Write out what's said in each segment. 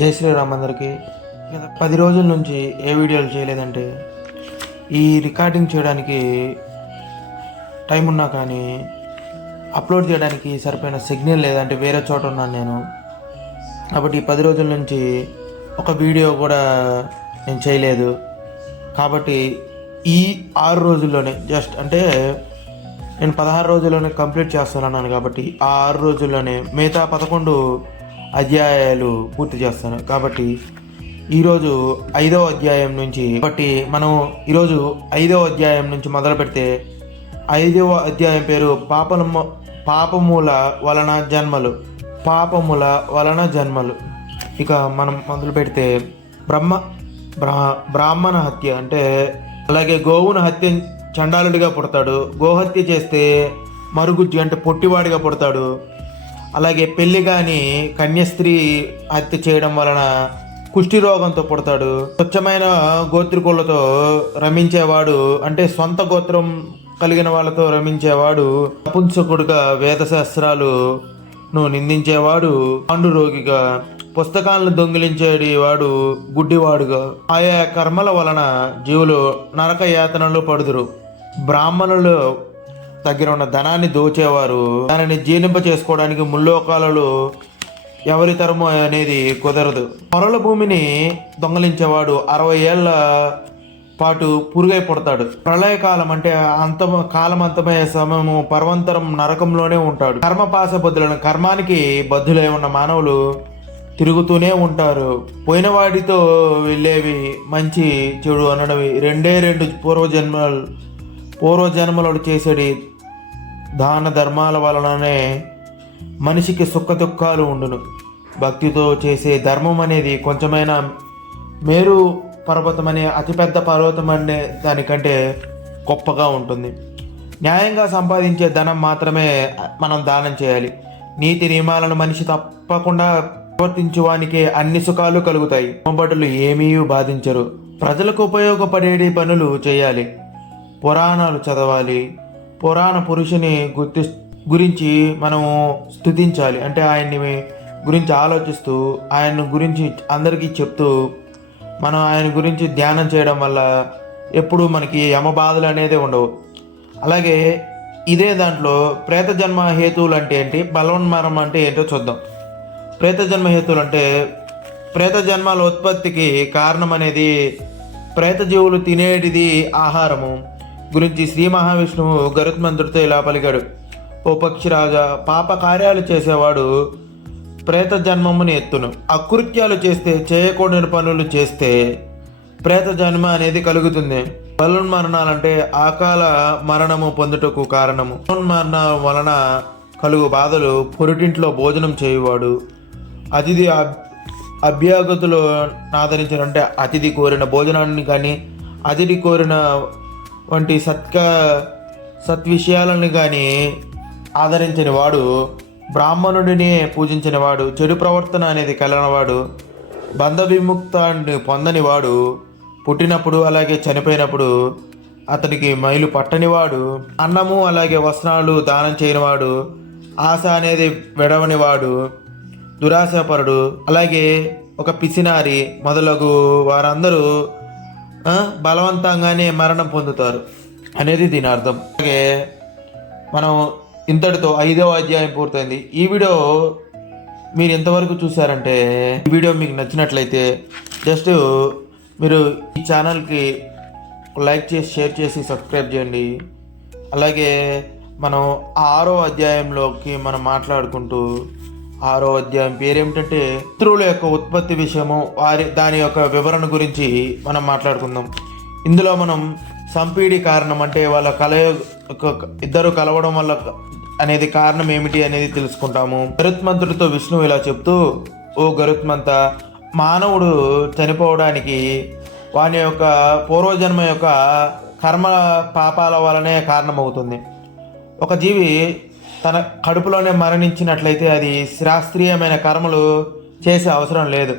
జై శ్రీరామ్ అందరికీ. గత పది రోజుల నుంచి ఏ వీడియోలు చేయలేదంటే ఈ రికార్డింగ్ చేయడానికి టైం ఉన్నా కానీ అప్లోడ్ చేయడానికి సరిపోయిన సిగ్నల్ లేదంటే వేరే చోట ఉన్నాను నేను. కాబట్టి ఈ పది రోజుల నుంచి ఒక వీడియో కూడా నేను చేయలేదు. కాబట్టి ఈ ఆరు రోజుల్లోనే జస్ట్ అంటే నేను పదహారు రోజుల్లోనే కంప్లీట్ చేస్తున్నాను కాబట్టి ఆ ఆరు రోజుల్లోనే మిగతా పదకొండు అధ్యాయాలు పూర్తి చేస్తాను. కాబట్టి ఈరోజు ఐదవ అధ్యాయం నుంచి కాబట్టి మనం ఈరోజు ఐదవ అధ్యాయం నుంచి మొదలు పెడితే ఐదవ అధ్యాయం పేరు పాపల పాపముల వలన జన్మలు. పాపముల వలన జన్మలు. ఇక మనం మొదలు పెడితే బ్రహ్మ బ్రా బ్రాహ్మణ హత్య అంటే అలాగే గోవును హత్య చండాలుడిగా పుడతాడు. గోహత్య చేస్తే మరుగుజ్జు అంటే పొట్టివాడిగా పుడతాడు. అలాగే పెళ్ళి కాని కన్యస్త్రీ హత్య చేయడం వలన కుష్టి రోగంతో పుడతాడు. స్వచ్ఛమైన గోత్రికులతో రమించేవాడు అంటే సొంత గోత్రం కలిగిన వాళ్ళతో రమించేవాడు అపుంసకుడుగా వేదశాస్త్రాలును నిందించేవాడు పాండు రోగిగా పుస్తకాలను దొంగిలించేవాడు గుడ్డివాడుగా. ఆయా కర్మల వలన జీవులు నరక యాతనలు పడుదురు. బ్రాహ్మణులు దగ్గర ఉన్న ధనాన్ని దోచేవారు. దానిని జీర్ణింప చేసుకోవడానికి ముల్లోకాలలో ఎవరి తరము అనేది కుదరదు. పొరల భూమిని దొంగలించేవాడు అరవై ఏళ్ళ పాటు పురుగై పుడతాడు. ప్రళయకాలం అంటే అంతం కాలం అంతమయ్యే సమయము పర్వంతరం నరకంలోనే ఉంటాడు. కర్మపాస బద్దులను కర్మానికి బద్దులై ఉన్న మానవులు తిరుగుతూనే ఉంటారు. పోయిన వాడితో వెళ్ళేవి మంచి చెడు అనడవి రెండే రెండు పూర్వజన్మలు పూర్వజన్మలు చేసేది దాన ధర్మాల వలననే మనిషికి సుఖ దుఃఖాలు ఉండును. భక్తితో చేసే ధర్మం అనేది కొంచెమైనా మేరు పర్వతం అనే అతిపెద్ద పర్వతం అనే దానికంటే గొప్పగా ఉంటుంది. న్యాయంగా సంపాదించే ధనం మాత్రమే మనం దానం చేయాలి. నీతి నియమాలను మనిషి తప్పకుండా ప్రవర్తించువానికే అన్ని సుఖాలు కలుగుతాయి. బొమ్మబడులు ఏమీ బాధించరు. ప్రజలకు ఉపయోగపడేటి పనులు చేయాలి. పురాణాలు చదవాలి. పురాణ పురుషుని గుర్తి గురించి మనము స్థుతించాలి. అంటే ఆయన్ని గురించి ఆలోచిస్తూ ఆయన గురించి అందరికీ చెప్తూ మనం ఆయన గురించి ధ్యానం చేయడం వల్ల ఎప్పుడు మనకి యమ బాధలు అనేది ఉండవు. అలాగే ఇదే దాంట్లో ప్రేత జన్మ హేతువులు అంటే ఏంటి? బలవన్మరం అంటే ఏంటో చూద్దాం. ప్రేత జన్మ హేతువులు అంటే ప్రేత జన్మల ఉత్పత్తికి కారణం అనేది ప్రేత జీవులు తినేటిది ఆహారము. గురించి శ్రీ మహావిష్ణువు గరుత్మంతుడితో ఇలా పలికాడు. ఓ పక్షిరాజా పాప కార్యాలు చేసేవాడు ప్రేత జన్మముని ఎత్తును. అకృత్యాలు చేస్తే చేయకూడని పనులు చేస్తే ప్రేత జన్మ అనేది కలుగుతుంది. బలోన్మరణాలంటే అకాల మరణము పొందుటకు కారణము. బలోన్మరణం వలన కలుగు బాధలు పొరుటింట్లో భోజనం చేయువాడు. అతిథి అబ్- అభ్యాగతులు ఆదరించిన అంటే అతిథి కోరిన భోజనాన్ని కానీ అతిథి కోరిన వంటి సత్క సత్విషయాలను కానీ ఆదరించిన వాడు బ్రాహ్మణుడిని పూజించిన వాడు చెడు ప్రవర్తన అనేది కలనవాడు బంధ విముక్తాన్ని పొందని వాడు పుట్టినప్పుడు అలాగే చనిపోయినప్పుడు అతనికి మైలు పట్టనివాడు అన్నము అలాగే వస్త్రాలు దానం చేయనివాడు ఆశ అనేది విడవనివాడు దురాశపరుడు అలాగే ఒక పిసినారి మొదలగు వారందరూ బలవంతంగానే మరణం పొందుతారు అనేది దీని అర్థం. అలాగే మనం ఇంతటితో ఐదవ అధ్యాయం పూర్తయింది. ఈ వీడియో మీరు ఎంతవరకు చూసారంటే ఈ వీడియో మీకు నచ్చినట్లయితే జస్ట్ మీరు ఈ ఛానల్కి లైక్ చేసి షేర్ చేసి సబ్స్క్రైబ్ చేయండి. అలాగే మనం ఆరో అధ్యాయంలోకి మనం మాట్లాడుకుంటూ ఆరో అధ్యాయం పేరేమిటంటే శత్రువుల యొక్క ఉత్పత్తి విషయము వారి దాని యొక్క వివరణ గురించి మనం మాట్లాడుకుందాం. ఇందులో మనం సంపీడి కారణం అంటే వాళ్ళ కలయ ఇద్దరు కలవడం వల్ల అనేది కారణం ఏమిటి అనేది తెలుసుకుంటాము. గరుత్మంతుడితో విష్ణువు ఇలా చెప్తూ ఓ గరుత్మంత మానవుడు చనిపోవడానికి వాని యొక్క పూర్వజన్మ యొక్క కర్మ పాపాల వలనే కారణమవుతుంది. ఒక జీవి తన కడుపులోనే మరణించినట్లయితే అది శాస్త్రీయమైన కర్మలు చేసే అవసరం లేదు.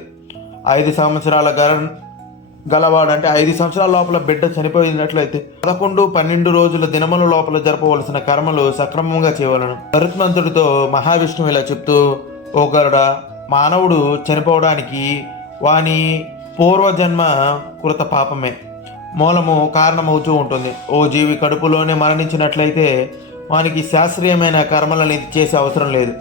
ఐదు సంవత్సరాల గర గలవాడు అంటే ఐదు సంవత్సరాల లోపల బిడ్డ చనిపోయినట్లయితే పదకొండు పన్నెండు రోజుల దినముల లోపల జరపవలసిన కర్మలు సక్రమంగా చేయవలను. గరుత్మంతుడితో మహావిష్ణువు ఇలా చెప్తూ ఓ గరుడ మానవుడు చనిపోవడానికి వాని పూర్వజన్మ కృత పాపమే. మూలము కారణమవుతూ ఉంటుంది. ఓ జీవి కడుపులోనే మరణించినట్లయితే వానికి శాస్త్రీయమైన కర్మలని చేసే అవసరం లేదు.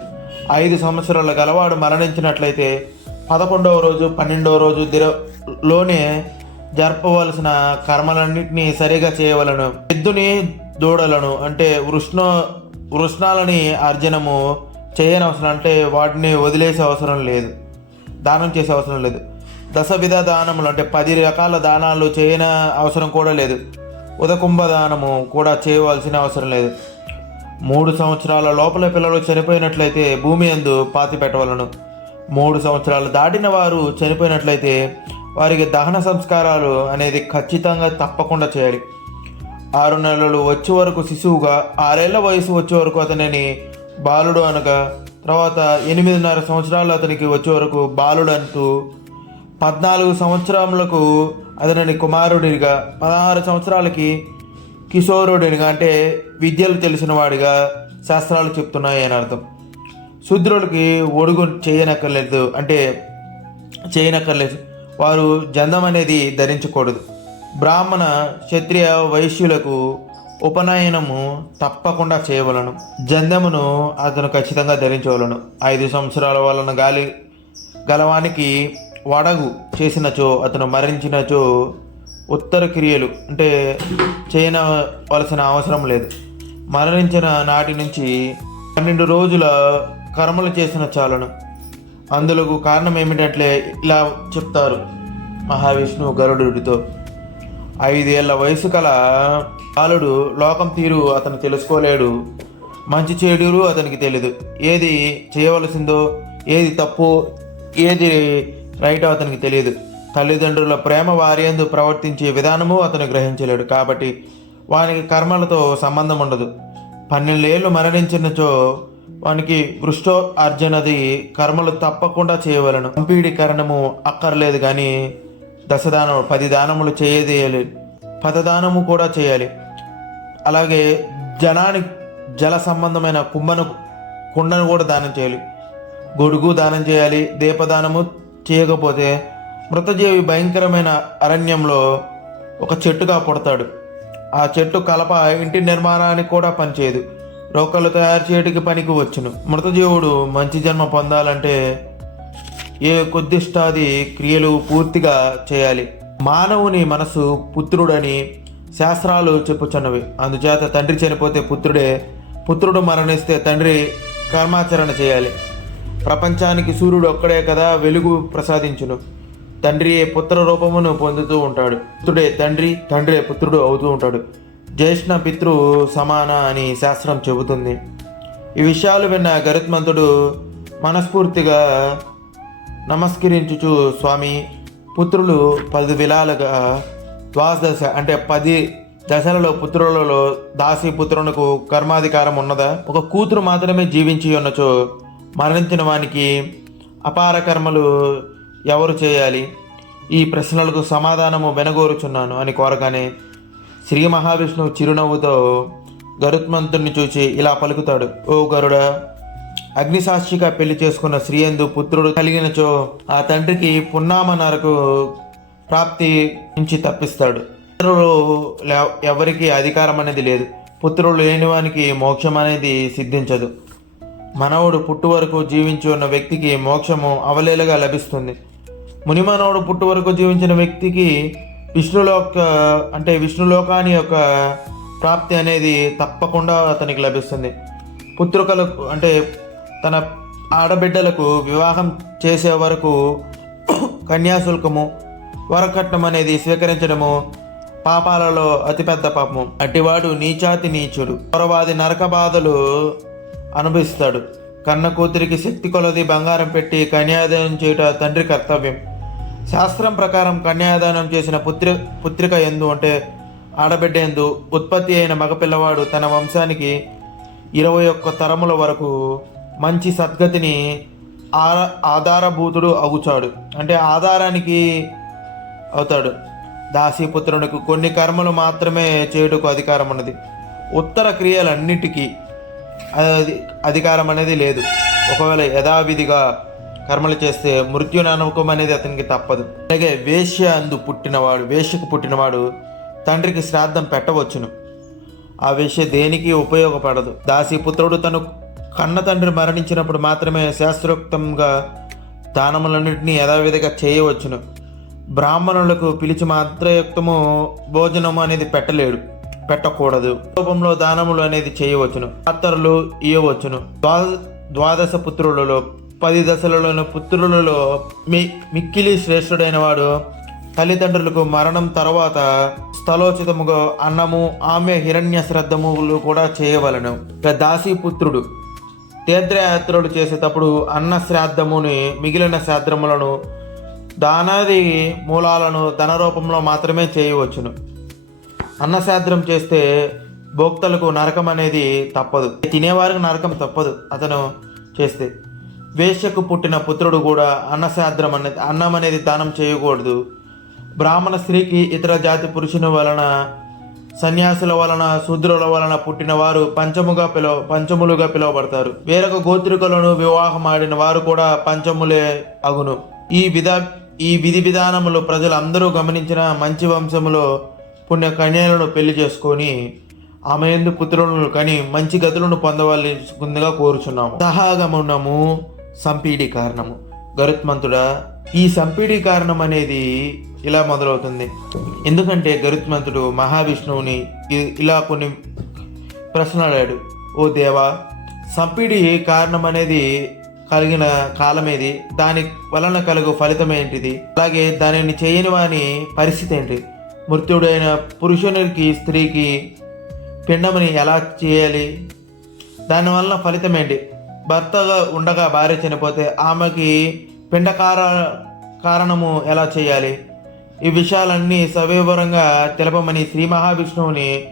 ఐదు సంవత్సరాల గలవాడు మరణించినట్లయితే పదకొండవ రోజు పన్నెండవ రోజు దిరలోనే జరపవలసిన కర్మలన్నింటినీ సరిగా చేయవలను. ఎద్దుని దూడలను అంటే వృష్ణ వృష్ణాలని అర్జనము చేయనవసరం అంటే వాటిని వదిలేసే అవసరం లేదు. దానం చేసే అవసరం లేదు. దశ విధ దానములు అంటే పది రకాల దానాలు చేయన అవసరం కూడా లేదు. ఉదకుంభ దానము కూడా చేయవలసిన అవసరం లేదు. మూడు సంవత్సరాల లోపల పిల్లలు చనిపోయినట్లయితే భూమి అందు పాతి పెట్టవలను. మూడు సంవత్సరాలు దాటిన వారు చనిపోయినట్లయితే వారికి దహన సంస్కారాలు అనేది ఖచ్చితంగా తప్పకుండా చేయాలి. ఆరు నెలలు వచ్చే వరకు శిశువుగా ఆరేళ్ళ వయసు వచ్చే వరకు అతనిని బాలుడు అనగా తర్వాత ఎనిమిదిన్నర సంవత్సరాలు అతనికి వచ్చే వరకు బాలుడు అంటూ పద్నాలుగు సంవత్సరములకు అతనిని కుమారుడిగా పదహారు సంవత్సరాలకి కిషోరుడినిగా అంటే విద్యలు తెలిసిన వాడిగా శాస్త్రాలు చెప్తున్నాయి అని అర్థం. శూద్రులకి ఒడుగు చేయనక్కర్లేదు అంటే చేయనక్కర్లేదు. వారు జందం అనేది ధరించకూడదు. బ్రాహ్మణ క్షత్రియ వైశ్యులకు ఉపనయనము తప్పకుండా చేయవలను. జందమును అతను ఖచ్చితంగా ధరించవలను. ఐదు సంవత్సరాల వలన గాలి గలవానికి వడగు చేసినచో అతను మరణించినచో ఉత్తర క్రియలు అంటే చేయనవలసిన అవసరం లేదు. మరణించిన నాటి నుంచి పన్నెండు రోజుల కర్మలు చేసిన చాలను. అందులకు కారణం ఏమిటంటే ఇలా చెప్తారు మహావిష్ణువు గరుడుడితో. ఐదేళ్ళ వయసు కల బాలుడు లోకం తీరు అతను తెలుసుకోలేడు. మంచి చెడులు అతనికి తెలియదు ఏది చేయవలసిందో ఏది తప్పు ఏది రైట్ అతనికి తెలియదు తల్లిదండ్రుల ప్రేమ వారియందు ప్రవర్తించే విధానము అతను గ్రహించలేడు. కాబట్టి వానికి కర్మలతో సంబంధం ఉండదు. పన్నెండేళ్ళు మరణించినచో వానికి వృష్టో అర్జునది కర్మలు తప్పకుండా చేయవలను. సంపీడీకరణము అక్కర్లేదు కానీ దశదానం పది దానములు చేయదేయాలి పదదానము కూడా చేయాలి. అలాగే జనాని జల సంబంధమైన కుమ్మను కుండను కూడా దానం చేయాలి. గొడుగు దానం చేయాలి దీపదానము చేయకపోతే మృతజీవి భయంకరమైన అరణ్యంలో ఒక చెట్టుగా పుడతాడు. ఆ చెట్టు కలప ఇంటి నిర్మాణానికి కూడా పనిచేయదు. రోకలు తయారు చేయడానికి పనికి వచ్చును. మృతజీవుడు మంచి జన్మ పొందాలంటే ఏ కొద్దిష్టాది క్రియలు పూర్తిగా చేయాలి. మానవుని మనసు పుత్రుడని శాస్త్రాలు చెప్పుచున్నవి. అందుచేత తండ్రి చనిపోతే పుత్రుడే పుత్రుడు మరణిస్తే తండ్రి కర్మాచరణ చేయాలి. ప్రపంచానికి సూర్యుడు ఒక్కడే కదా వెలుగు ప్రసాదించును. తండ్రియే పుత్ర రూపమును పొందుతూ ఉంటాడు? పుత్రుడే తండ్రి తండ్రే పుత్రుడు అవుతూ ఉంటాడు. జ్యేష్ణ పితృ సమాన అని శాస్త్రం చెబుతుంది. ఈ విషయాలు విన్న గరుత్మంతుడు మనస్ఫూర్తిగా నమస్కరించుచు స్వామి పుత్రులు పది విలాలుగా ద్వాదశ అంటే పది దశలలో పుత్రులలో దాసి పుత్రునకు కర్మాధికారం ఉన్నదా? ఒక కూతురు మాత్రమే జీవించి ఉన్నచో మరణించిన వానికి అపార కర్మలు ఎవరు చేయాలి? ఈ ప్రశ్నలకు సమాధానము వెనగోరుచున్నాను అని కోరగానే శ్రీ మహావిష్ణువు చిరునవ్వుతో గరుత్మంతుణ్ణి చూచి ఇలా పలుకుతాడు. ఓ గరుడ అగ్నిసాక్షిగా పెళ్ళి చేసుకున్న శ్రీయందు పుత్రుడు కలిగినచో ఆ తండ్రికి పున్నామ నరకు ప్రాప్తి నుంచి తప్పిస్తాడు. పుత్రులు ఎవరికి అధికారం అనేది లేదు. పుత్రులు లేనివానికి మోక్షం అనేది సిద్ధించదు. మనవుడు పుట్టు వరకు జీవించి ఉన్న వ్యక్తికి మోక్షము అవలేలగా లభిస్తుంది. మునిమానవుడు పుట్టు వరకు జీవించిన వ్యక్తికి విష్ణులోక అంటే విష్ణులోకాని యొక్క ప్రాప్తి అనేది తప్పకుండా అతనికి లభిస్తుంది. పుత్రుకలకు అంటే తన ఆడబిడ్డలకు వివాహం చేసే వరకు కన్యాశుల్కము వరకట్నం అనేది స్వీకరించడము పాపాలలో అతిపెద్ద పాపము. అటివాడు నీచాతి నీచుడు. పొరవాది నరక బాధలు అనుభవిస్తాడు. కన్న కూతురికి శక్తి కొలది బంగారం పెట్టి కన్యాదానం చేయుట తండ్రి కర్తవ్యం. శాస్త్రం ప్రకారం కన్యాదానం చేసిన పుత్రి పుత్రిక ఎందు అంటే ఆడబిడ్డ ఎందు ఉత్పత్తి అయిన మగపిల్లవాడు తన వంశానికి ఇరవై ఒక్క తరముల వరకు మంచి సద్గతిని ఆ ఆధారభూతుడు అగుచాడు అంటే ఆధారానికి అవుతాడు. దాసీపుత్రునికి కొన్ని కర్మలు మాత్రమే చేయుటకు అధికారం ఉన్నది ఉత్తర క్రియలన్నిటికీ అధికారం అనేది లేదు. ఒకవేళ యథావిధిగా కర్మలు చేస్తే మృత్యుని అనేది అతనికి తప్పదు. అలాగే వేశ్య అందు పుట్టినవాడు వేశ్యకు పుట్టినవాడు తండ్రికి శ్రాద్ధం పెట్టవచ్చును. ఆ వేశ్య దేనికి ఉపయోగపడదు. దాసిపుత్రుడు తను కన్న తండ్రి మరణించినప్పుడు మాత్రమే శాస్త్రోక్తంగా దానములన్నింటినీ యథావిధిగా చేయవచ్చును. బ్రాహ్మణులకు పిలిచి మాత్రయుక్తము భోజనము అనేది పెట్టలేడు. పెట్టకూడదు. రూపంలో దానములు అనేది చేయవచ్చును. పాత్రలు ఇవ్వవచ్చును ద్వా ద్వాదశ పుత్రులలో పది దశలలోని పుత్రులలో మీ మిక్కిలి శ్రేష్ఠుడైన వాడు తల్లిదండ్రులకు మరణం తర్వాత స్థలోచితముగా అన్నము ఆమె హిరణ్య శ్రద్ధములు కూడా చేయవలను. ఇక దాసీపుత్రుడు తీర్థయాత్రలు చేసేటప్పుడు అన్న శ్రాద్ధముని మిగిలిన శ్రాద్ధములను దానాది మూలాలను ధన రూపంలో మాత్రమే చేయవచ్చును. అన్నశాద్రం చేస్తే భోక్తలకు నరకం అనేది తప్పదు. తినేవారికి నరకం తప్పదు అతను చేస్తే. వేశ్యకు పుట్టిన పుత్రుడు కూడా అన్నశాద్రం అనేది అన్నం అనేది దానం చేయకూడదు. బ్రాహ్మణ స్త్రీకి ఇతర జాతి పురుషుని వలన సన్యాసుల వలన శూద్రుల వలన పుట్టిన వారు పంచముగా పిలవ పంచములుగా పిలువబడతారు. వేరొక గోత్రికులను వివాహం ఆడిన వారు కూడా పంచములే అగును. ఈ విధ ఈ విధి విధానములు ప్రజలందరూ గమనించిన మంచి వంశములో పుణ్య కన్యలను పెళ్ళి చేసుకొని ఆమె ఎందు పుత్రులను కని మంచి గతులను పొందవలసిందిగా కోరుచున్నాము. సహాగమనము సంపీడి కారణము. గరుత్మంతుడా ఈ సంపీడి కారణం అనేది ఇలా మొదలవుతుంది. ఎందుకంటే గరుత్మంతుడు మహావిష్ణువుని ఇ- ఇలా కొన్ని ప్రశ్నలు అడిగాడు ఓ దేవా సంపిడి కారణం అనేది కలిగిన కాలమేది? దాని వలన కలుగు ఫలితం ఏంటిది అలాగే దానిని చేయని వాని పరిస్థితి ఏంటి? మృత్యుడైన పురుషునికి స్త్రీకి పిండముని ఎలా చేయాలి? దానివల్ల ఫలితం ఏంటి? భర్తగా ఉండగా భార్య చనిపోతే ఆమెకి పిండకార కారణము ఎలా చేయాలి? ఈ విషయాలన్నీ సవివరంగా తెలపమని శ్రీ మహావిష్ణువుని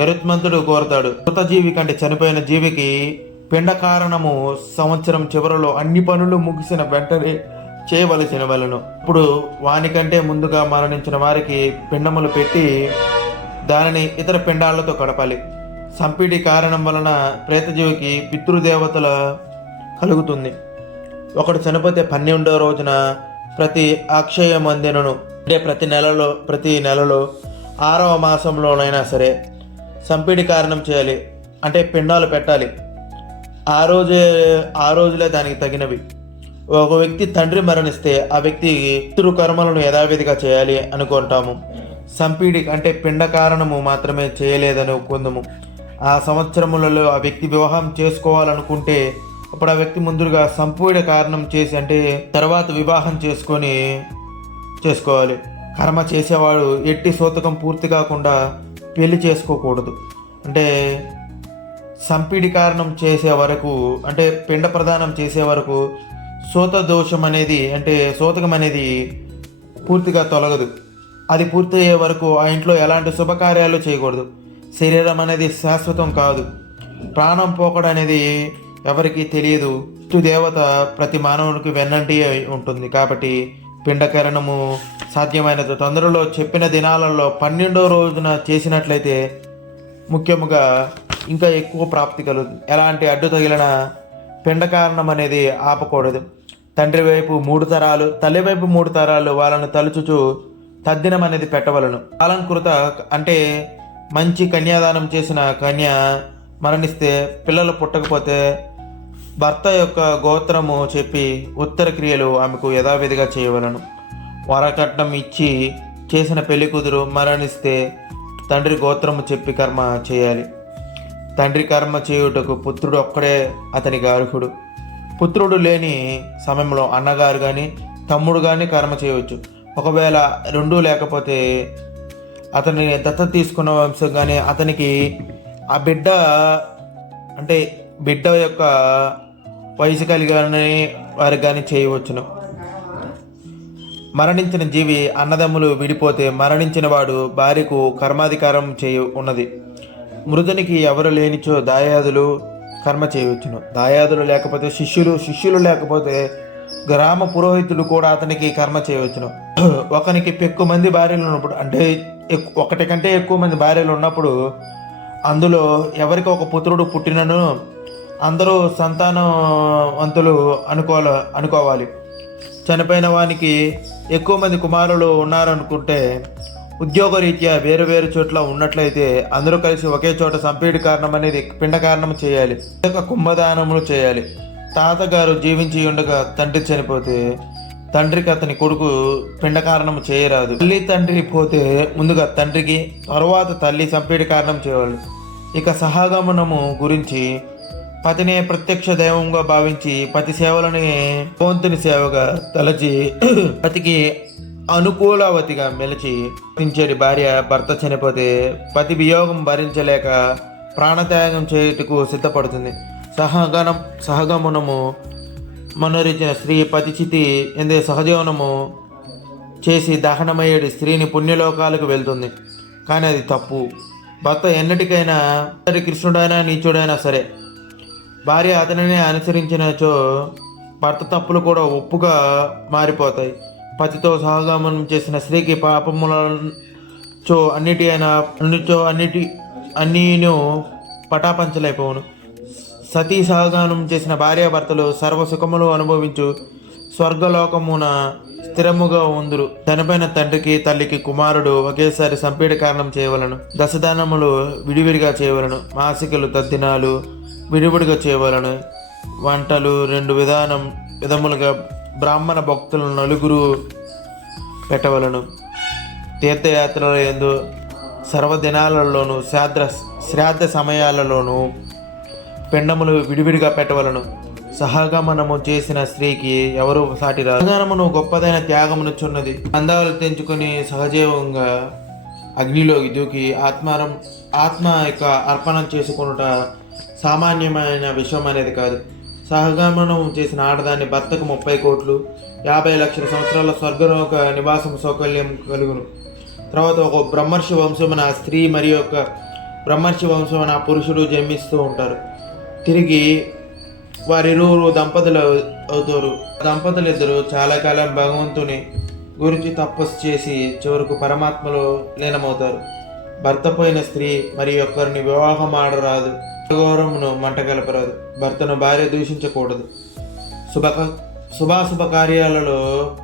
గరుత్మంతుడు కోరతాడు. మృత జీవి కంటే చనిపోయిన జీవికి పిండ కారణము సంవత్సరం చివరలో అన్ని పనులు ముగిసిన వెంటనే చేయవలసిన వలను. ఇప్పుడు వానికంటే ముందుగా మరణించిన వారికి పిండములు పెట్టి దానిని ఇతర పిండాలతో కడపాలి. సంపిడి కారణం వలన ప్రేతజీవికి పితృదేవతల కలుగుతుంది. ఒకడు చనిపోతే పన్నెండో రోజున ప్రతి అక్షయ మందినను అంటే ప్రతి నెలలో ప్రతి నెలలో ఆరవ మాసంలోనైనా సరే సంపిడి కారణం చేయాలి. అంటే పిండాలు పెట్టాలి. ఆ రోజే ఆ రోజులే దానికి తగినవి. ఒక వ్యక్తి తండ్రి మరణిస్తే ఆ వ్యక్తి పితృ కర్మలను యథావిధిగా చేయాలి అనుకుంటాము. సంపీడి అంటే పిండ కారణము మాత్రమే చేయలేదని ఒప్పుకుందాము. ఆ సంవత్సరములలో ఆ వ్యక్తి వివాహం చేసుకోవాలనుకుంటే అప్పుడు ఆ వ్యక్తి ముందుగా సంపూడ కారణం చేసి అంటే తర్వాత వివాహం చేసుకొని చేసుకోవాలి. కర్మ చేసేవాడు ఎట్టి సూతకం పూర్తి కాకుండా పెళ్ళి చేసుకోకూడదు. అంటే సంపిడి కారణం చేసే వరకు అంటే పిండ ప్రదానం చేసే వరకు సూత దోషం అనేది అంటే సూతకం అనేది పూర్తిగా తొలగదు. అది పూర్తయ్యే వరకు ఆ ఇంట్లో ఎలాంటి శుభకార్యాలు చేయకూడదు. శరీరం అనేది శాశ్వతం కాదు. ప్రాణం పోకడం అనేది ఎవరికి తెలియదు. ఇటు దేవత ప్రతి మానవునికి వెన్నంటి ఉంటుంది. కాబట్టి పిండకరణము సాధ్యమైనంత తొందరలో చెప్పిన దినాలలో పన్నెండో రోజున చేసినట్లయితే ముఖ్యముగా ఇంకా ఎక్కువ ప్రాప్తి కలుగుతుంది ఎలాంటి అడ్డు తగిలిన పిండ కారణం అనేది ఆపకూడదు. తండ్రి వైపు మూడు తరాలు తల్లి వైపు మూడు తరాలు వాళ్ళను తలుచుచు తద్దినం అనేది పెట్టవలను. అలంకృత అంటే మంచి కన్యాదానం చేసిన కన్య మరణిస్తే పిల్లలు పుట్టకపోతే భర్త యొక్క గోత్రము చెప్పి ఉత్తర క్రియలు ఆమెకు యథావిధిగా చేయవలను. వరకట్నం ఇచ్చి చేసిన పెళ్ళి కూతురు మరణిస్తే తండ్రి గోత్రము చెప్పి కర్మ చేయాలి. తండ్రి కర్మ చేయుటకు పుత్రుడు ఒక్కడే అతనికి అర్హుడు. పుత్రుడు లేని సమయంలో అన్నగారు కానీ తమ్ముడు కానీ కర్మ చేయవచ్చు. ఒకవేళ రెండూ లేకపోతే అతని దత్త తీసుకున్న వంశం కానీ అతనికి ఆ బిడ్డ అంటే బిడ్డ యొక్క వయసు కలిగానే వారికి కానీ చేయవచ్చును. మరణించిన జీవి అన్నదమ్ములు విడిపోతే మరణించిన వాడు భార్యకు కర్మాధికారం చేయ ఉన్నది. మృతునికి ఎవరు లేనిచో దాయాదులు కర్మ చేయవచ్చును దాయాదులు లేకపోతే శిష్యులు శిష్యులు లేకపోతే గ్రామ పురోహితుడు కూడా అతనికి కర్మ చేయవచ్చును ఒకనికి ఎక్కువ మంది భార్యలు ఉన్నప్పుడు అంటే ఒకటి కంటే ఎక్కువ మంది భార్యలు ఉన్నప్పుడు అందులో ఎవరికి ఒక పుత్రుడు పుట్టినను అందరూ సంతానవంతులు అనుకోవాలి అనుకోవాలి. చనిపోయిన వానికి ఎక్కువ మంది కుమారులు ఉన్నారనుకుంటే ఉద్యోగరీత్యా వేరు వేరు చోట్ల ఉన్నట్లయితే అందరూ కలిసి ఒకే చోట సంపీడి కారణం అనేది పిండ కారణం చేయాలి. కుంభదానములు చేయాలి. తాతగారు జీవించి ఉండగా తండ్రి చనిపోతే తండ్రికి అతని కొడుకు పిండ కారణం చేయరాదు. తల్లి తండ్రి పోతే ముందుగా తండ్రికి తరువాత తల్లి సంపీడి కారణం చేయాలి. ఇక సహగమనము గురించి పతినే ప్రత్యక్ష దైవంగా భావించి పతి సేవలని భగవంతుని సేవగా తలచి పతికి అనుకూలవతిగా మెలిచి పించేటి భార్య భర్త చనిపోతే పతి వియోగం భరించలేక ప్రాణత్యాగం చేయుటకు సిద్ధపడుతుంది. సహగనం సహగమనము మనోరించిన స్త్రీ పతిచితి ఎందే సహజీవనము చేసి దహనమయ్యేటి స్త్రీని పుణ్యలోకాలకు వెళ్తుంది. కానీ అది తప్పు. భర్త ఎన్నటికైనా సరే కృష్ణుడైనా నీచుడైనా సరే. భార్య అతనినే అనుసరించినచో భర్త తప్పులు కూడా ఒప్పుగా మారిపోతాయి. పతితో సహగమనం చేసిన స్త్రీకి పాపముల చో అన్నిటి అయినా అన్నిచో అన్నిటి అన్నీను పటాపంచలైపోవును. సతీ సహగానం చేసిన భార్యాభర్తలు సర్వ సుఖములు అనుభవించు స్వర్గలోకమున స్థిరముగా ఉందురు. చనిపోయిన తండ్రికి తల్లికి కుమారుడు ఒకేసారి సంపీడ కారణం చేయవలను. దశదానములు విడివిడిగా చేయవలను. మాసికలు తద్దినాలు విడివిడిగా చేయవలను. వంటలు రెండు విధానం విధములుగా బ్రాహ్మణ భక్తులు నలుగురు పెట్టవలను. తీర్థయాత్రల ఎందు సర్వదినాలలోనూ శ్రాద్ధ శ్రాద్ధ సమయాలలోనూ పిండములు విడివిడిగా పెట్టవలను. సహగమనము చేసిన స్త్రీకి ఎవరు సాటి రాదు సహగమనము గొప్పదైన త్యాగమునుచున్నది అందాలు తెంచుకొని సహజీవంగా అగ్నిలోకి దూకి ఆత్మారం ఆత్మ యొక్క అర్పణం చేసుకొనుట సామాన్యమైన విషయం అనేది కాదు. సహగమనం చేసిన ఆడదాన్ని భర్తకు ముప్పై కోట్లు యాభై లక్షల సంవత్సరాల స్వర్గలోక నివాసం సౌకర్యం కలుగును. తర్వాత ఒక బ్రహ్మర్షి వంశమున స్త్రీ మరియు ఒక బ్రహ్మర్షి వంశమున పురుషుడు జన్మిస్తూ ఉంటారు. తిరిగి వారిరువురు దంపతులు అవుతారు. దంపతులు ఇద్దరు చాలా కాలం భగవంతుని గురించి తపస్సు చేసి చివరకు పరమాత్మలో లీనమవుతారు. భర్త పోయిన స్త్రీ మరి ఒక్కరిని వివాహం ఆడరాదు. గౌరవమును మంటగలపరాదు భర్తను భార్య దూషించకూడదు. శుభ శుభాశుభ కార్యాలలో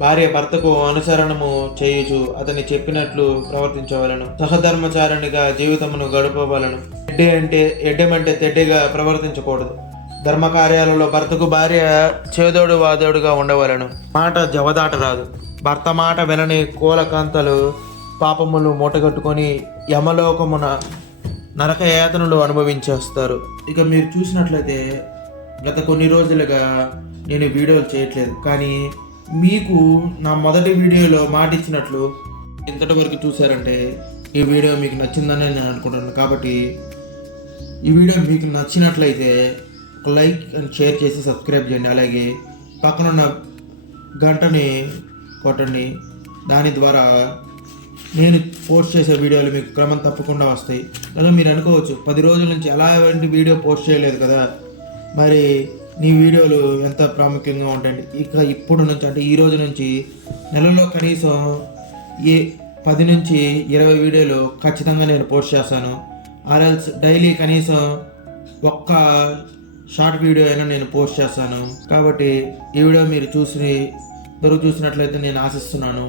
భార్య భర్తకు అనుసరణము చేయుచు అతని చెప్పినట్లు ప్రవర్తించవలను. సహధర్మచారునిగా జీవితమును గడపవలను. ఎడ్డి అంటే ఎడ్డమంటే తెడ్డిగా ప్రవర్తించకూడదు. ధర్మ కార్యాలలో భర్తకు భార్య చేదోడు వాదోడుగా ఉండవలను. మాట జవదాట రాదు భర్త మాట వినని కోలకాంతలు పాపములు మూటగట్టుకొని యమలోకమున నరక యాతనలు అనుభవించేస్తారు. ఇక మీరు చూసినట్లయితే గత కొన్ని రోజులుగా నేను వీడియోలు చేయట్లేదు. కానీ మీకు నా మొదటి వీడియోలో మాట ఇచ్చినట్లు ఇంతటి వరకు చూసారంటే ఈ వీడియో మీకు నచ్చిందని నేను అనుకుంటున్నాను. కాబట్టి ఈ వీడియో మీకు నచ్చినట్లయితే ఒక లైక్ అండ్ షేర్ చేసి సబ్స్క్రైబ్ చేయండి. అలాగే పక్కనున్న గంటని కొట్టండి. దాని ద్వారా నేను పోస్ట్ చేసే వీడియోలు మీకు క్రమం తప్పకుండా వస్తాయి. లేదా మీరు అనుకోవచ్చు పది రోజుల నుంచి ఎలాంటి వీడియో పోస్ట్ చేయలేదు కదా. మరి నీ వీడియోలు ఎంత ప్రాముఖ్యంగా ఉంటాయండి? ఇక ఇప్పుడు నుంచి అంటే ఈ రోజు నుంచి నెలలో కనీసం ఏ పది నుంచి ఇరవై వీడియోలు ఖచ్చితంగా నేను పోస్ట్ చేస్తాను. ఆర్ఎల్స్ డైలీ కనీసం ఒక్క షార్ట్ వీడియో అయినా నేను పోస్ట్ చేస్తాను. కాబట్టి ఈ వీడియో మీరు చూసి దొరికి చూసినట్లయితే నేను ఆశిస్తున్నాను.